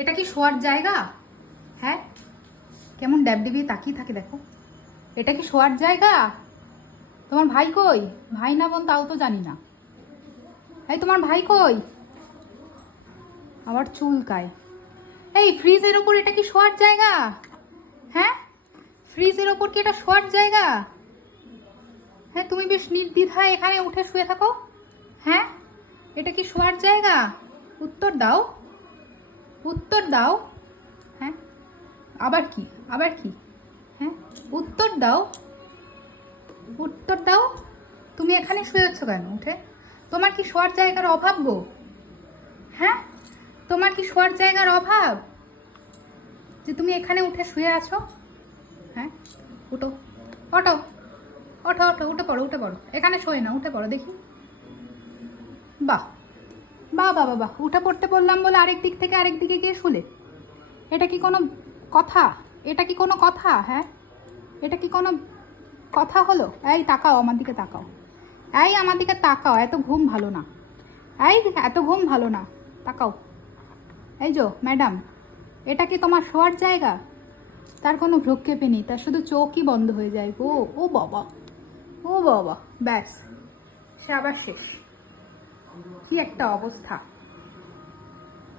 এটা কি শোয়ার জায়গা? হ্যাঁ, কেমন ড্যাবডেবিয়ে তাকিয়ে থাকে দেখো। এটা কি শোয়ার জায়গা? তোমার ভাই কই? ভাই না বোন তাও তো জানি না। এই তোমার ভাই কই? আবার চুলকায়। এই ফ্রিজের ওপর এটা কি শোয়ার জায়গা? হ্যাঁ, ফ্রিজের ওপর কি এটা শোয়ার জায়গা? হ্যাঁ, তুমি বেশ নির্দ্বিধায় এখানে উঠে শুয়ে থাকো। হ্যাঁ, এটা কি শোয়ার জায়গা? উত্তর দাও, উত্তর দাও। হ্যাঁ, আবার কি? আবার কি? হ্যাঁ, উত্তর দাও, উত্তর দাও। তুমি এখানে শুয়েছ কেন উঠে? তোমার কি শোয়ার জায়গার অভাব গো? হ্যাঁ, তোমার কি শোয়ার জায়গার অভাব যে তুমি এখানে উঠে শুয়ে আছো? হ্যাঁ, উঠো, ওঠো, ওঠো, ওঠো, উঠে পড়ো, উঠে পড়ো। এখানে শোয় না, উঠে পড়ো দেখি। বাহ, বাহ, বাহ, বাহ, উঠে পড়তে বললাম বলে আরেক দিক থেকে আরেক দিকে গিয়ে শুলে। এটা কি কোনো কথা? এটা কি কোনো কথা? হ্যাঁ, এটা কি কোনো কথা হলো? এই তাকাও আমার দিকে, তাকাও। এই আমার দিকে তাকাও, এত ঘুম ভালো না। এই এত ঘুম ভালো না, তাকাও। এই যো ম্যাডাম, এটা কি তোমার শোয়ার জায়গা? তার কোনো ভ্রুক্ষেপে নেই, তার শুধু চোখই বন্ধ হয়ে যায় গো। ও বাবা, ও বাবা, ব্যাস, সে আবার শেষ। কি একটা অবস্থা।